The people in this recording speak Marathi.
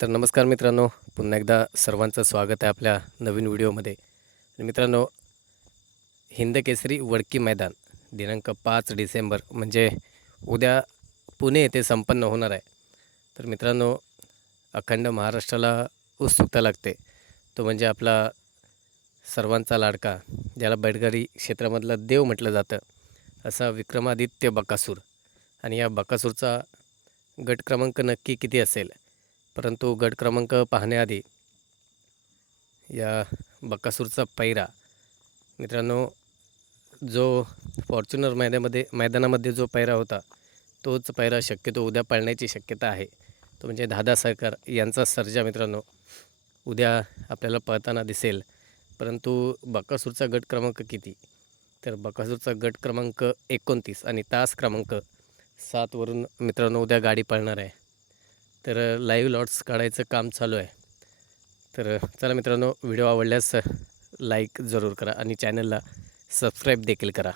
तर नमस्कार मित्रांनो, पुन्हा एकदा सर्वांचं स्वागत आहे आपल्या नवीन व्हिडिओमध्ये. आणि मित्रांनो, हिंदकेसरी वडकी मैदान दिनांक 5 डिसेंबर म्हणजे उद्या पुणे येथे संपन्न होणार आहे. तर मित्रांनो, अखंड महाराष्ट्राला उत्सुकता लागते. तो म्हणजे आपला सर्वांचा लाडका, ज्याला बैलगाडी क्षेत्रामधला देव म्हटलं जातं, असा विक्रमादित्य बकासूर. आणि या बकासूरचा गट क्रमांक नक्की किती असेल? परंतु गट क्रमांक पाहण्याआधी या बकासूरचा पैरा मित्रांनो, जो फॉर्च्युनर मैदानामध्ये जो पैरा होता, तोच पैरा शक्यतो उद्या पळण्याची शक्यता आहे. तो म्हणजे दादा सरकार यांचा सर्जा मित्रांनो उद्या आपल्याला पळताना दिसेल. परंतु बकासूरचा गट क्रमांक किती? तर बकासूरचा गट क्रमांक 29 आणि तास क्रमांक 7 मित्रांनो उद्या गाडी पळणार आहे. तर लाईव्ह लॉट्स काढायचं काम चालू आहे. तर चला मित्रांनो, व्हिडिओ आवडल्यास लाईक जरूर करा आणि चॅनलला सबस्क्राईब देखील करा.